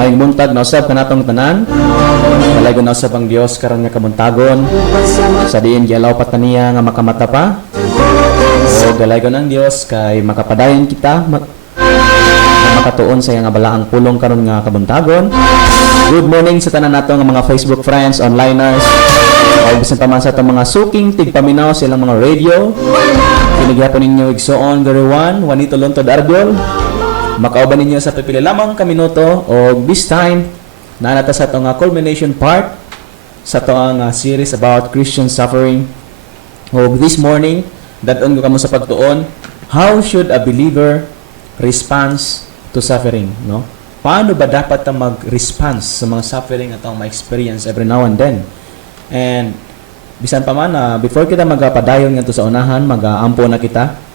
Maayong buntag na usab kanatong tanan. Balagon na usab ang Dios karon nga kamuntagon. Sa diin gialaw pa taniya nga makamata pa. O balagon ang Dios kay makapadayon kita makatuon sa nga balaang pulong karon nga kabuntagon. Good morning sa tanan nato nga mga Facebook friends, onliners. O bisan pa man sa itong mga suking tigpaminaw sa ilang mga radio. Kinigapon ninyo igsoon gariwan, Juanito Lontod Arbiol. Makauban ninyo sa pipili lamang ka minuto o this time na nata sa itong culmination part sa itong series about Christian suffering. O this morning, dadon ko kamo sa pagtuon, how should a believer response to suffering? No? Paano ba dapat ta mag-response sa mga suffering at ang ma-experience every now and then? And bisan pa man, before kita magpadayon nga to sa unahan, mag-aampo na kita.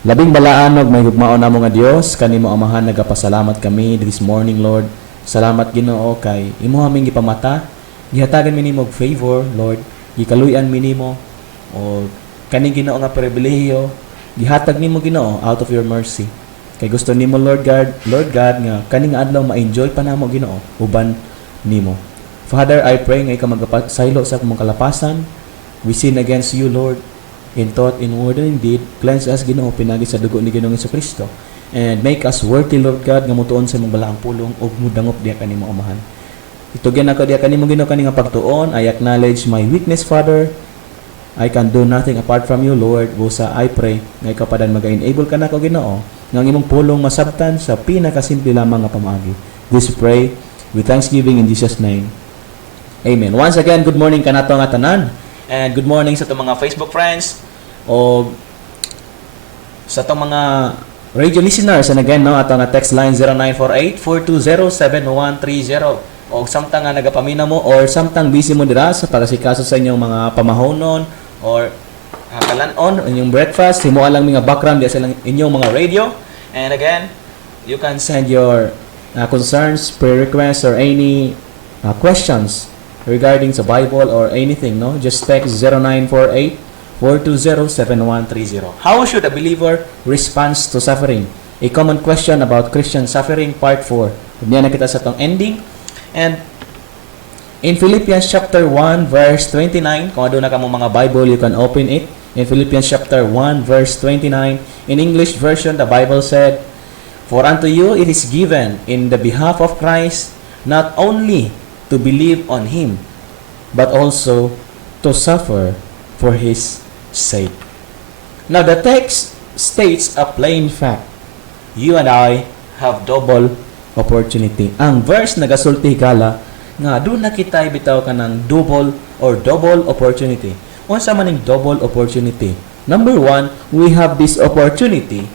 Labing balaan og may hugmaon namo nga Dios, kanimo amahan nagapasalamat kami this morning, Lord. Salamat Ginoo kay imo aming gipamata, gihatagan mi nimo og favor, Lord. Gikaluy-an mi nimo o kani Ginoo nga pribilehiyo, gihatag nimo Ginoo out of your mercy. Kay gusto nimo Lord God nga kani nga adlaw ma-enjoy pa namo Ginoo uban nimo. Father, I pray nga ikaw magpasaylo sa akong kalapasan. We sin against you, Lord, in thought, in word, and in deed. Cleanse us, Ginoo, pinagi sa dugo ni Ginoong Jesucristo. And make us worthy, Lord God, nga mutuon sa imong balaang pulong ug mudangop diha kanimo amahan. Itugyan ako diha kanimo Ginoo kani nga pagtuon. I acknowledge my weakness, Father. I can do nothing apart from you, Lord. Busa, I pray nga ikaw padan maga-enable ka nako Ginoo nga imong pulong masabtan sa pinakasimple lamang nga pamaagi. This pray with thanksgiving in Jesus' name. Amen. Once again, good morning kanato nga tanan. And good morning sa itong mga Facebook friends o sa itong mga radio listeners. And again, no, ato nga text line 0948-420-7130. O samtang nga nagapamina mo or samtang busy mo dira sa pagasikaso sa inyong mga pamahonon or kalanon, inyong breakfast, himo lang mga background diya sa inyong mga radio. And again, you can send your concerns, prayer requests, or any questions regarding sa Bible or anything, no? Just text 0948-420-7130. How should a believer respond to suffering? A common question about Christian suffering, part 4. Diyan na kita sa tong ending. And in Philippians chapter 1 verse 29, kung aduna ka mo mga Bible, you can open it. In Philippians chapter 1 verse 29, in English version, the Bible said, "For unto you it is given in the behalf of Christ not only to believe on Him, but also to suffer for His sake." Now, the text states a plain fact. You and I have double opportunity. Ang verse nagasulti kala nga doon na kita ibitaw ka ng double opportunity. Unsa man ning double opportunity? Number 1, we have this opportunity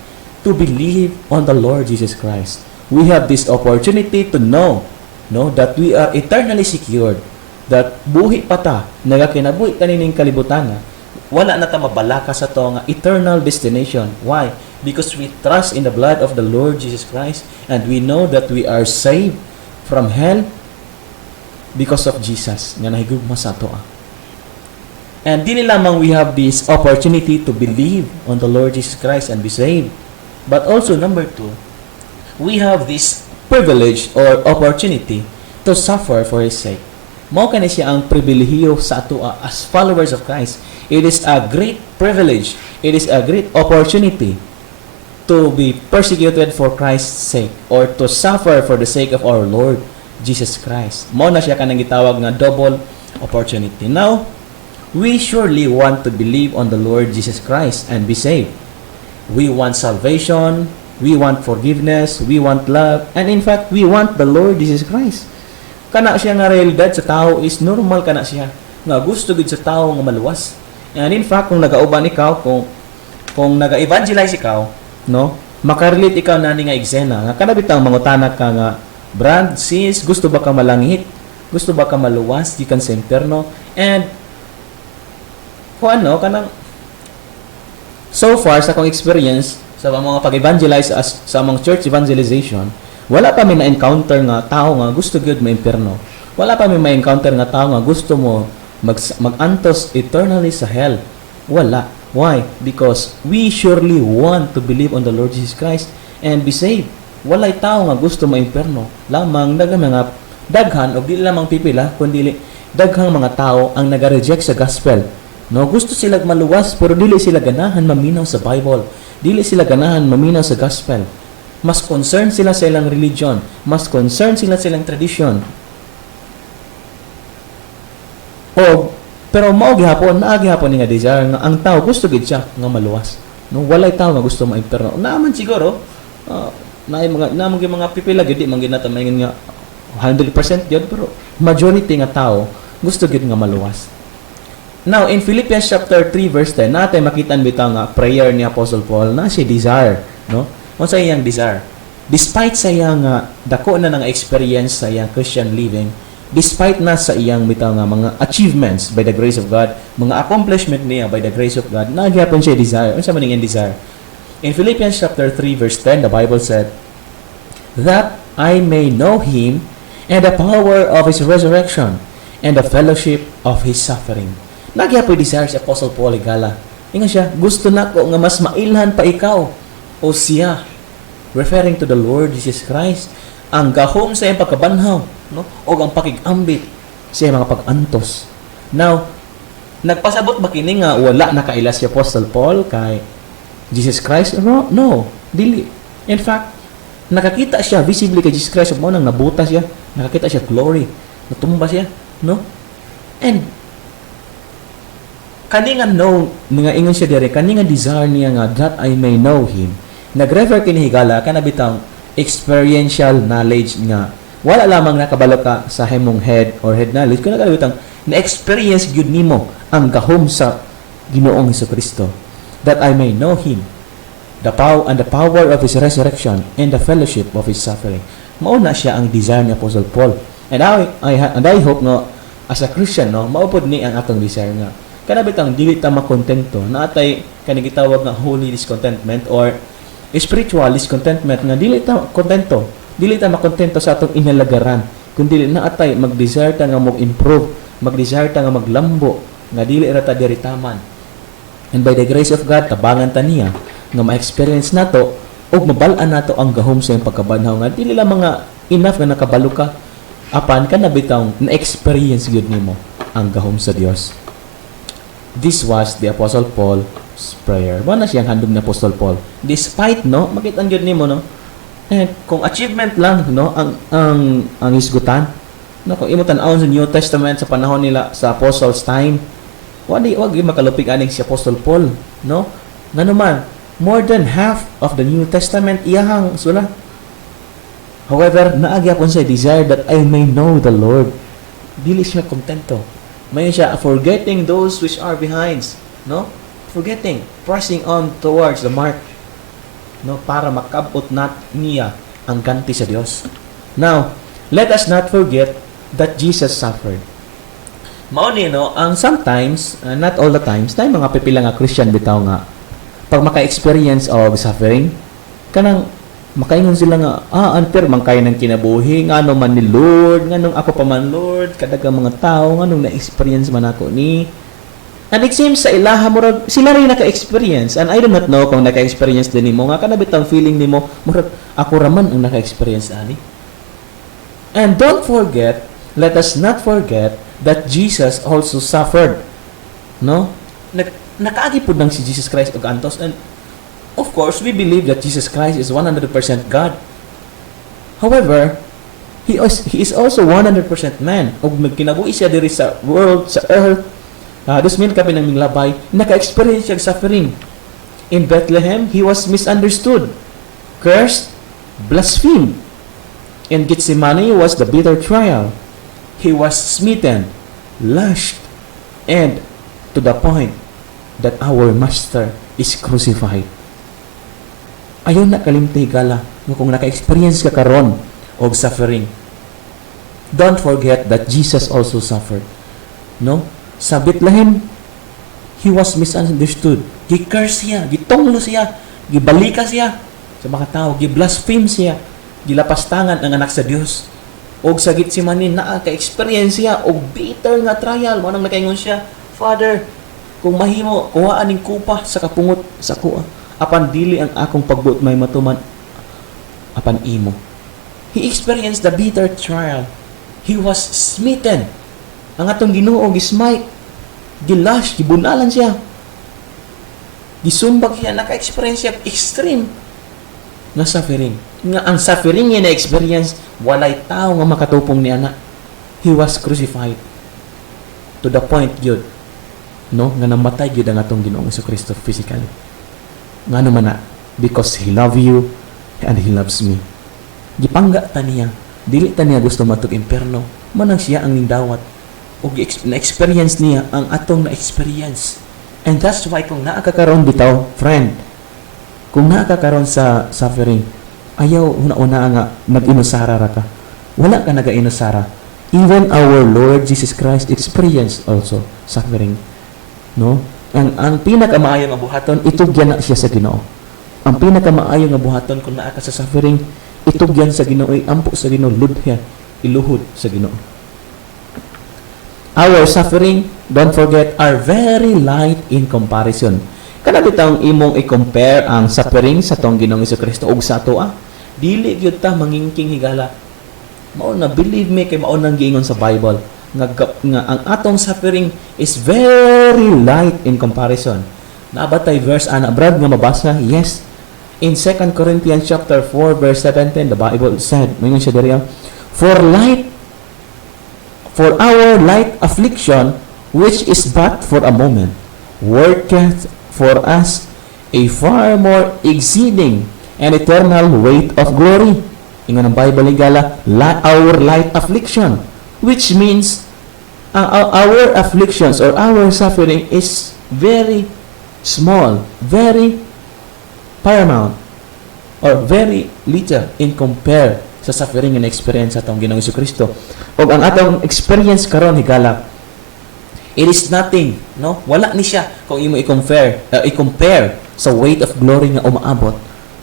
to believe on the Lord Jesus Christ. We have this opportunity to know that we are eternally secured, that buhi pa ta, nagakinabuhi kanining kalibutan, wala na ta mabalaka sa to nga eternal destination. Why? Because we trust in the blood of the Lord Jesus Christ and we know that we are saved from hell because of Jesus nga nahigugma sa ato. And dili lamang we have this opportunity to believe on the Lord Jesus Christ and be saved, but also number 2, we have this privilege or opportunity to suffer for His sake. Mao kani siya ang pribilehiyo sa ato as followers of Christ. It is a great privilege. It is a great opportunity to be persecuted for Christ's sake or to suffer for the sake of our Lord Jesus Christ. Mao na siya kanang gitawag nga double opportunity. Now, we surely want to believe on the Lord Jesus Christ and be saved. We want salvation. We want forgiveness, we want love, and in fact, we want the Lord Jesus Christ. Kana siya nga realidad sa tao is normal kana siya. Nga gusto gid sa tao nga maluwas. And in fact, kung nagauban ikaw, kung naga-evangelize ikaw, no, makarelate ikaw na ni nga eksena. Nga kana bitang mangutana ka nga, Brad, sis, gusto ba ka malangit? Gusto ba ka maluwas gikan sa impierno? And kung ano kanang so far sa akong experience sa mga pag-evangelize sa among church evangelization, wala pa may na-encounter nga tao nga gusto gyud ma-impierno. Wala pa may ma-encounter nga tao nga gusto mo mag-antos eternally sa hell. Wala. Why? Because we surely want to believe on the Lord Jesus Christ and be saved. walay tao nga gusto maimpierno. Lamang daghan o di lamang pipila kundi daghang mga tao ang naga-reject sa gospel. No, gusto sila maluwas pero dili sila ganahan maminaw sa Bible. Dili sila ganahan maminaw sa gospel. Mas concerned sila sa ilang religion, mas concerned sila sa ilang tradition. Pero mao gihapon, naagihapon ni nga desire nga ang tao gusto gid siya nga maluwas. No, walay tao nga gusto maimpierno. Naaman siguro, mga pipila gid di man ginata maingin nga 100% yun, pero majority nga tao gusto gid nga maluwas. Now, in Philippians chapter 3 verse 10, natay makitaan bitaw nga prayer ni Apostle Paul na siya desire, no? Unsa iyang desire? Despite sa iyang dako na nga experience sa iyang Christian living, despite na sa iyang bitaw nga mga achievements by the grace of God, mga accomplishment niya by the grace of God, nagyapon siya desire. Unsa man iyang desire? In Philippians chapter 3 verse 10, the Bible said, "That I may know Him and the power of His resurrection and the fellowship of His suffering." Nagyapoy desire si Apostle Paul Igala. Ingon siya, gusto na ko nga mas mailhan pa ikaw o siya, referring to the Lord Jesus Christ, ang gahom sa iyang pagkabanhaw, no? O ang pakigambit sa iyang mga pag-antos. Now, nagpasabot ba kini nga wala nakaila si Apostle Paul kay Jesus Christ? No, dili. In fact, nakakita siya visibly kay Jesus Christ mo nang nabuta siya, nakakita siya glory, natumba siya, no? And kani nga ingon siya dire, kani nga desire niya nga that I may know Him. Nag-refer kini higala kana bitang experiential knowledge nga wala lamang nakabalo ka sa himong head knowledge, kuno ka bitang na-experience gyud nimo ang gahom sa Ginoong Hesukristo. That I may know Him, the power of His resurrection and the fellowship of His suffering. Mao na siya ang desire ni Apostle Paul. And I hope no as a Christian no maupod ni ang atong desire nga kana bitang dili ta makontento na atay kani gitawag nga holy discontentment or spiritual discontentment nga dili ta kontento, dili ta makontento sa atong inalagaran kundi na atay mag-desire ta nga mag-improve, mag-desire ta nga maglambo nga dili ra ta diri taman. And by the grace of God tabangan ta niya nga ma-experience nato ug mabal-an nato ang gahom sa iyang pagkabanhaw nga dili lang mga enough nga nakabalo ka apan kana bitang na-experience gyud nimo ang gahom sa Dios. This was the Apostle Paul's prayer. Wala siyang handom ni Apostle Paul. Despite no, makita gyud nimo no. Kung achievement lang no ang hisgutan. No, kung imo tan-awon sa New Testament sa panahon nila sa Apostles time, wag makalupig aning si Apostle Paul, no? Nganuman, more than half of the New Testament iyahang sulat. However, naagyapon sa desire that I may know the Lord. Dili siya kontento. May siya forgetting those which are behind, no? Forgetting, pressing on towards the mark, no, para makabot niya ang ganti sa Dios. Now, let us not forget that Jesus suffered. Mao ni no, ang sometimes, not all the times, na mga pipila nga Christian bitaw nga pag maka-experience of suffering, kanang makaingon sila nga, unfair man kayo ng kinabuhi, nga man ni Lord, nga ako pa man Lord, kadagang mga tao, nga na-experience man ako ni. And it seems sa ilaha murag, sila rin naka-experience. And I do not know kung naka-experience din mo, nga kanabit ang feeling ni mo, murag, ako raman ang naka-experience ani. And don't forget, let us not forget that Jesus also suffered. No? Nakaagipod lang si Jesus Christ og antos, and of course, we believe that Jesus Christ is 100% God. However, He is also 100% man. Og magkinabuhi siya diri sa world, sa earth, dos min kami ng labay, naka-experience siya suffering. In Bethlehem, He was misunderstood, cursed, blasphemed. In Gethsemane was the bitter trial. He was smitten, lashed, and to the point that our Master is crucified. Ayaw na kalimtay gala kung naka-experience ka karon og suffering. Don't forget that Jesus also suffered. No? Sa Bethlehem, He was misunderstood. Gi-curse siya, gitonglo siya, gibalika siya sa mga tao, gi-blaspheme siya, gilapastangan ang anak sa Dios. Og sa Gethsemane naka-experience siya og bitter nga trial. Mo nang nakaingon siya, Father, kung mahimo, kuhaan ning kupa sa kapungot sa kuha. Apan dili ang akong pagbuot may matuman, apan imo. He experienced the bitter trial. He was smitten. Ang atong Ginoo gismite, gilash, gibunalan siya. Gisumbag siya, naka-experience siya extreme na suffering. Nga ang suffering niya na-experience, walay tao nga makatupong niya na. He was crucified. To the point yun, no? Nga namatay yun ang atong Ginoong Jesucristo physically. Nga naman na, because He love you and He loves me. Gipangga ta niya, dili ta niya gusto matug imperno, manang siya ang nindawat. O na-experience niya ang atong na-experience. And that's why kung naakakaroon bitaw, friend, kung naakakaroon sa suffering, ayaw una-una nga mag-inusara ra ka. Wala ka naga-inusara. Even our Lord Jesus Christ experienced also suffering. No? Ang pinakamaayong nga buhaton, itugyan na siya sa Ginoo. Ang pinakamaayong nga buhaton kung naa ka sa suffering, itugyan sa Ginoo, ampo sa Ginoo, ludya, iluhod sa Ginoo. Our suffering, don't forget, are very light in comparison. Kana bitang imong i-compare ang suffering sa tong Ginoong Jesucristo ug sa atoa, dili gyud ta mangingking higala. Mao na, believe me, kay mao nang giingon sa Bible nga ang atong suffering is very light in comparison. Nabatay verse ana brad nga mabasa? Yes. In 2 Corinthians chapter 4 verse 17, the Bible said, mayroon siya diri, For our light affliction, which is but for a moment, worketh for us a far more exceeding and eternal weight of glory. Ingon ang Bible igala, our light affliction, which means our afflictions or our suffering is very small, very paramount, or very little in compare sa suffering and experience sa atong Ginoong Jesucristo. O ang atong experience karon higala, it is nothing, no? Wala ni siya kung imo i-compare sa weight of glory nga umaabot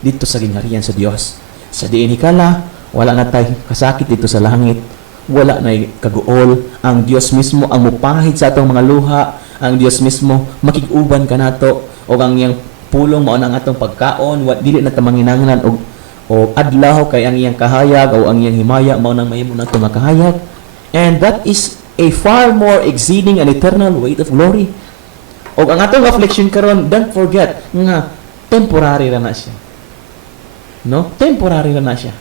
dito sa gingharian sa Dios. Sa diin higala, wala na tay kasakit dito sa langit, wala na kaguol. Ang Dios mismo ang mupahid sa atong mga luha, ang Dios mismo makig-uban kanato, o ang iyang pulong mao nang atong pagkaon, dili na ta manginanglan o adlaw kay ang iyang kahayag o ang iyang himaya mao nang mahimo nato nga kahayag. And that is a far more exceeding and eternal weight of glory. O ang atong affliction karon, don't forget nga temporary ra na siya. No? Temporary ra na siya.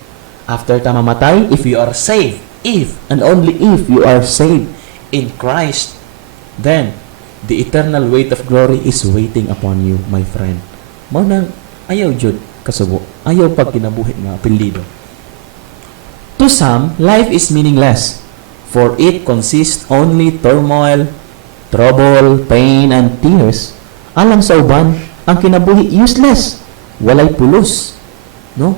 After ta mamatay, if you are saved, if and only if you are saved in Christ, then the eternal weight of glory is waiting upon you, my friend. Mao nang ayaw jud kasugo. Ayaw pag kinabuhi nga apelyido. To some, life is meaningless, for it consists only turmoil, trouble, pain, and tears. Alang sa uban, ang kinabuhi useless, walay pulos. No?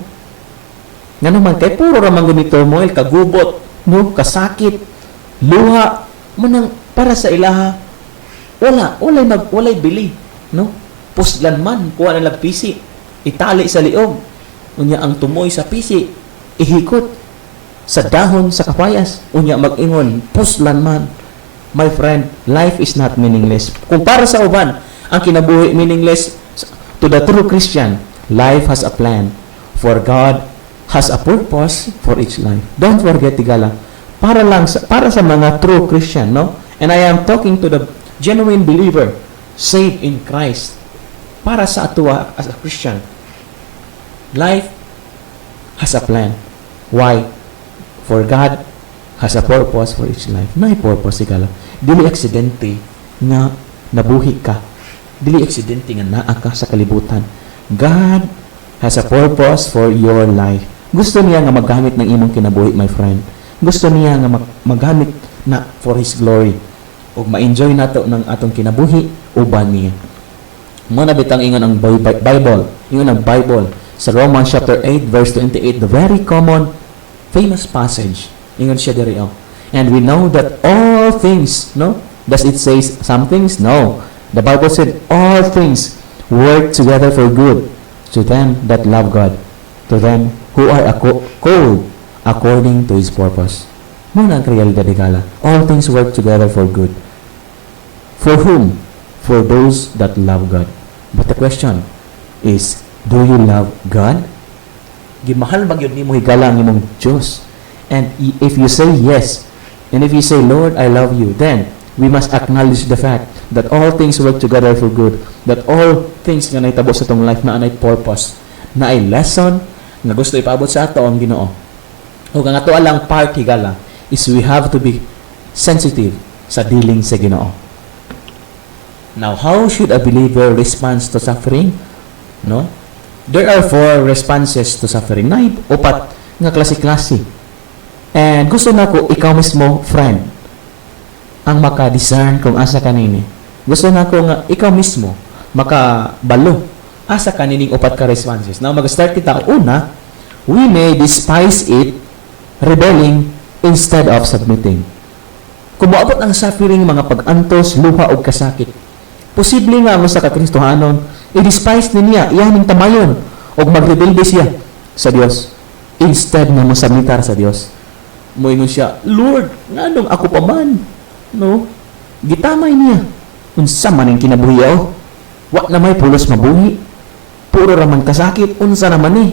Nga naman, kay puro ramang gani turmoil, kagubot, no? Kasakit, luha, manang para sa ilaha, walay bili. No? Puslan man, kuha na lang pisi, itali sa liog, unya ang tumoy sa pisi, ihikot sa dahon sa kapayas, unya mag-ingon, puslan man. My friend, life is not meaningless. Kung para sa uban, ang kinabuhi meaningless, to the true Christian, life has a plan. For God has a purpose for each life. Don't forget, tigala, para sa mga true Christian, no? And I am talking to the genuine believer, saved in Christ. Para sa atua as a Christian, life has a plan. Why? For God has a purpose for each life. May purpose sigala. Dili aksidente nga nabuhi ka. Dili aksidente nga naa ka sa kalibutan. God has a purpose for your life. Gusto niya nga maggamit ng imong kinabuhi, my friend. Gusto niya nga maggamit na for His glory. O ma-enjoy nato ng atong kinabuhi, uban niya. Muna bitang ingon ang Bible. Ingon ang Bible sa Romans chapter 8 verse 28, the very common famous passage. Ingon siya diri, oh. And we know that all things, no? Does it say some things? No. The Bible said all things work together for good to them that love God, to them who are called according to His purpose. Muna ang realidad ikala. All things work together for good. For whom? For those that love God. But the question is, do you love God? Gimahal ba gyud nimo higala ang imong Dios? And if you say yes, and if you say, Lord, I love you, then we must acknowledge the fact that all things work together for good, that all things nga nahitabo sa itong life na anay purpose, na ay lesson nga gusto ipaabot sa ato ang Ginoo. O ang ato alang part higala is we have to be sensitive sa dealing sa Ginoo. Now, how should a believer respond to suffering? No? There are 4 responses to suffering. Na upat nga klase-klase. And gusto na ko, ikaw mismo, friend, ang maka-discern kung asa kanini. Gusto na ko nga, ikaw mismo, makabalo, asa kanining upat ka responses. Now, mag-start kita. Una, we may despise it, rebelling, instead of submitting. Kung moabot ang suffering, mga pag-antos, luha o kasakit, posible nga mo sa kakristohanon, i-despise niya, iyaning tamayon, o mag-rebelde siya sa Dios. Instead na mo submitar sa Dios. Moingon siya, Lord, nganong ako pa man? No? Gitamay niya. Unsa man ang kinabuhi, wa na may pulos mabuhi. Puro raman kasakit, unsa naman ni?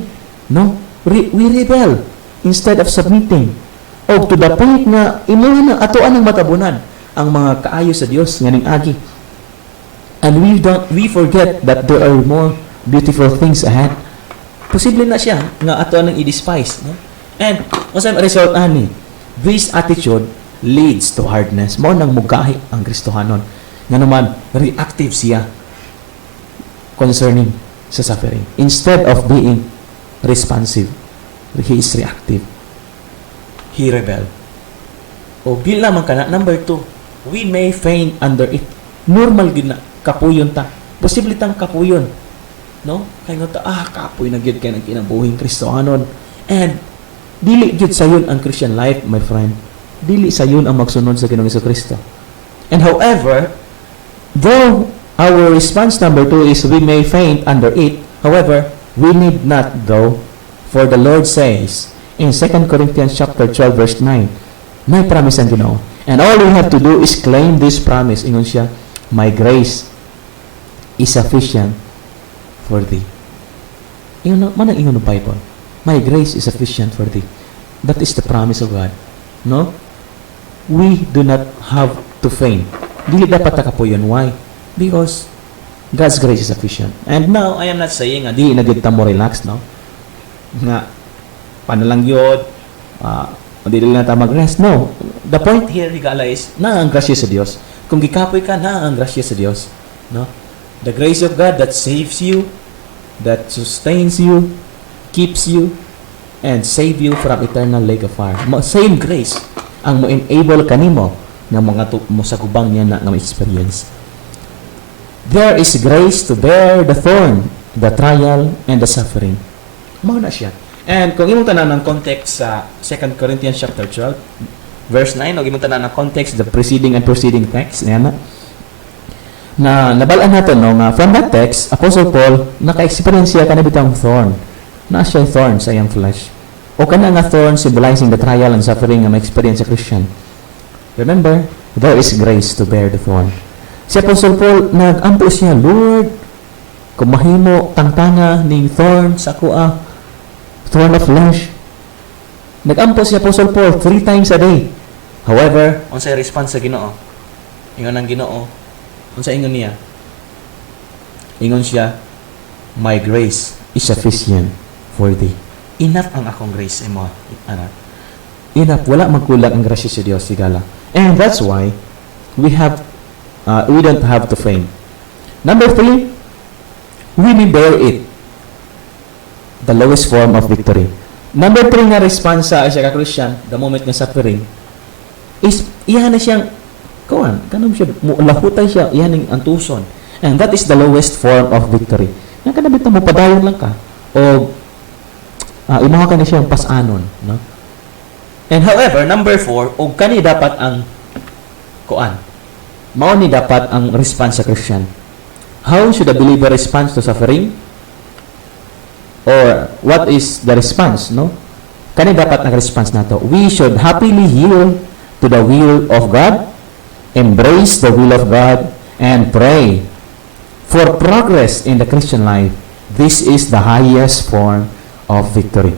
No? We rebel instead of submitting. O to the point nga, imuha na atoan ng matabunan ang mga kaayo sa Dios nganing agi. And we forget that there are more beautiful things ahead. Posible na siya nga atoan ng i-despise, no? And kasi ang result ani, this attitude leads to hardness. Mao nang mugahi ang Kristohanon. Nga naman, reactive siya concerning sa suffering. Instead of being responsive, he is reactive. He rebel. O bil naman ka na, number 2, we may faint under it. Normal gid na, kapuyon ta. Posible tang kapuyon. No? Kaya nga ta, kapuy na gid kay nang kinabuhing Kristohanon. And dili gyud sayon ang Christian life, my friend. Dili sayon ang magsunod sa Ginoong Jesucristo. And however, though our response number 2 is we may faint under it, however, we need not though, for the Lord says in 2 Corinthians chapter 12 verse 9, may promise ang Ginoo. And all we have to do is claim this promise. Ingon siya, my grace is sufficient for thee. Ingon man ang ingon ng Bible. My grace is sufficient for thee. That is the promise of God. No? We do not have to faint. Dili dapat takapuyon. Why? Because God's grace is sufficient. And now, I am not saying nga, di na dito mo relax, no? Nga, paano lang yun? Di na tayo mag-rest. No. The point here, higala, is na ang grasya sa Diyos. Kung gikapoy ka, na ang grasya sa Diyos. No? The grace of God that saves you, that sustains you, keeps you, and save you from eternal lake of fire. Same grace ang mo-enable kanimo ng mga mo sa kubang niya na experience. There is grace to bear the thorn, the trial, and the suffering. Mao na siya. And kung imong tanan ng context sa 2 Corinthians chapter 12, verse 9, o imong tanan ng context, the preceding and proceeding text, na nabalaan natin, no, nga from that text, Apostle Paul, naka-experience siya kanabitang thorn. Na siya thorn sa iyang flesh. O kana nga thorn symbolizing the trial and suffering na ma-experience sa Christian. Remember, there is grace to bear the thorn. Si Apostle Paul, nag-ampo siya, Lord, kung mahimo tangtanga ning thorn sa kuha, thorn of flesh. Nag-ampo si Apostle Paul 3 times a day. However, unsay response sa Ginoo? Ingon ang Ginoo, unsa ingon niya? Ingon siya, my grace is sufficient for thee. Enough ang akong grace, imo, anak. Enough, wala magkulang ang grasya sa Dios, sigala. And that's why we don't have to faint. Number 3, we may bear it. The lowest form of victory. Number 3 nga response sa siya ka-Christian, the moment ng suffering, is iyan na siyang, kanong siya, lahutay siya, iyan ang antuson. And that is the lowest form of victory. Nga kanabit mo, padayon lang ka, o imaha ka na siyang pasanon, no? And however, number 4, o kani dapat ang mao ni dapat ang response sa Christian. How should a believer respond to suffering? Or what is the response, no? Kani dapat ang response nato. We should happily yield to the will of God, embrace the will of God, and pray for progress in the Christian life. This is the highest form of victory.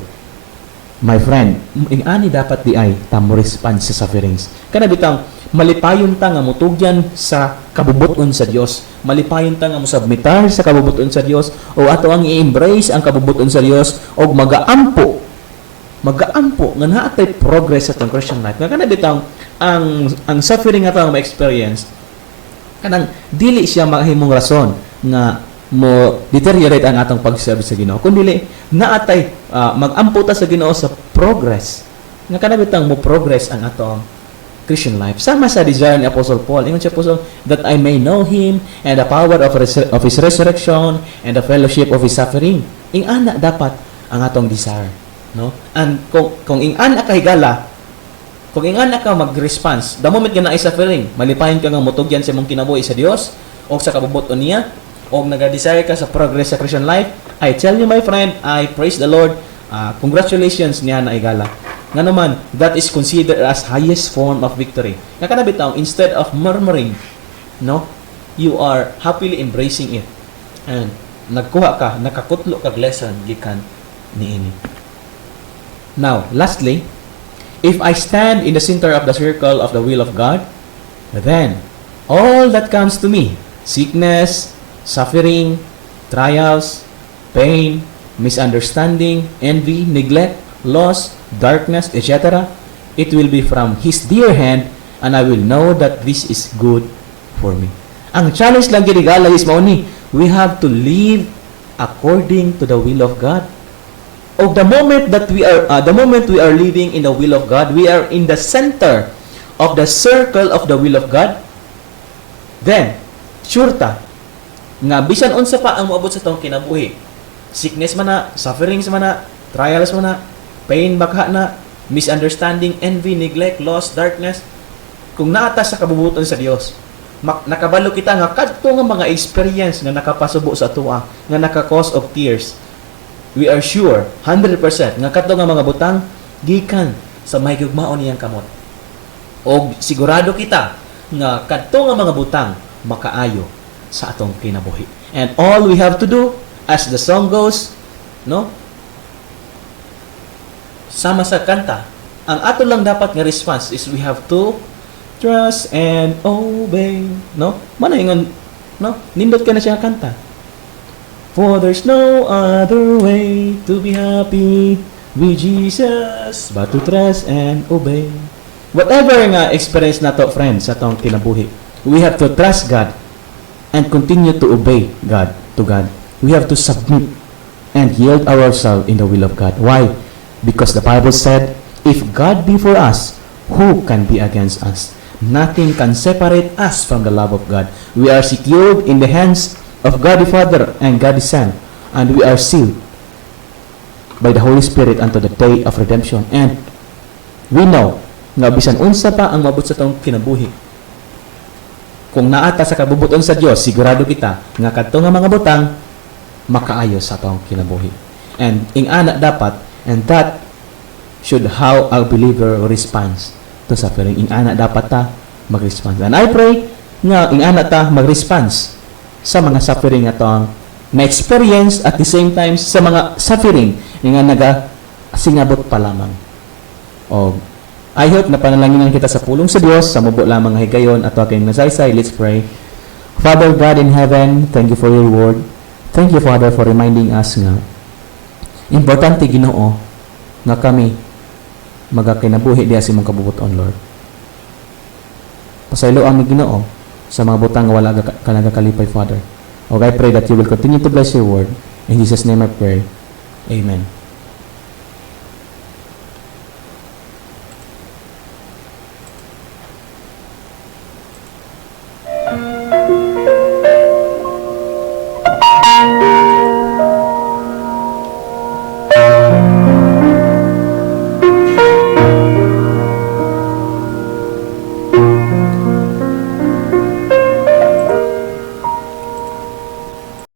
My friend, ani dapat di ay tamo respond sa sufferings. Kana bitang malipayon ta nga mutugyan sa kabubuton sa Dios. Malipayon ta nga musubmitar sa kabubuton sa Dios o ato ang i-embrace ang kabubuton sa Dios o magaampo nga naatay progress sa tong Christian life. Nga kana bitang ang suffering nga tawang ma-experience kanang dili siya mahimong rason nga mo deteriorate ang atong pag-serve sa Ginoo kundi naatay mag-ampo ta sa Ginoo sa progress nga kana bitang mo progress ang atong Christian life sama sa desire ni Apostle Paul ingon siya Apostle that I may know him and the power of his resurrection and the fellowship of his suffering ingana dapat ang atong desire no and kung ingana ka higala kung ingana ka mag-response the moment nga naay suffering malipayon ka nga mutugyan sa imong kinabuhi sa Dios o sa kabubuton niya o nag-desire ka sa progress sa Christian life, I tell you my friend, I praise the Lord. Congratulations niya na igala. Nga naman, that is considered as highest form of victory. Nga kanabitaw, instead of murmuring, no, you are happily embracing it. And nagkuha ka, nakakutlo kag lesson gikan niini. Now, lastly, if I stand in the center of the circle of the will of God, then all that comes to me, sickness, suffering, trials, pain, misunderstanding, envy, neglect, loss, darkness, etc., it will be from His dear hand, and I will know that this is good for me. Ang challenge lang ginigala is mauni, we have to live according to the will of God. Of the moment that we are living in the will of God, we are in the center of the circle of the will of God. Then, sure ta nga bisan unsa pa ang moabot sa tong kinabuhi, sickness man na, sufferings man na, trials man na, pain bakha na, misunderstanding, envy, neglect, loss, darkness, kung naata sa kabubuton sa Dios, nakabalo kita nga kadto nga mga experience nga nakapasubo sa tuwa, nga naka-cause of tears, we are sure 100% nga kadto nga mga butang gikan sa mahigugmaon niyang kamot. O sigurado kita nga kadto nga mga butang makaayo sa atong kinabuhi. And all we have to do, as the song goes, no? Sama sa kanta, ang ato lang dapat nga response is we have to trust and obey, no? Manaingon, no? Nindot ka na siya kanta. For there's no other way to be happy with Jesus but to trust and obey. Whatever nga experience nato, friends, sa atong kinabuhi, we have to trust God and continue to obey God, to God. We have to submit and yield ourselves in the will of God. Why? Because the Bible said, if God be for us, who can be against us? Nothing can separate us from the love of God. We are secured in the hands of God the Father and God the Son, and we are sealed by the Holy Spirit unto the day of redemption. And we know nga bisan unsa pa ang mabot sa tong kinabuhi, kung naata sa kabubuton sa Dios, sigurado kita nga kadto nga mga butang makaayo sa atong kinabuhi. And ingana dapat, and that should how a believer responds to suffering. Ingana dapat ta mag-response. And I pray nga ingana ta mag-response sa mga suffering atong na-experience at the same time sa mga suffering nga naga-singabot pa lamang. O I hope na panalanginan kita sa pulong sa Diyos, sa mubo lamang higayon at aking nasaysay. Let's pray. Father God in heaven, thank you for your word. Thank you, Father, for reminding us nga importante Ginoo nga kami magakinabuhi diha sa imong kabubuton, Lord. Pasaylo ang Ginoo sa mga butang nga wala ka nagakalipay, Father. O I pray that you will continue to bless your word. In Jesus' name I pray. Amen.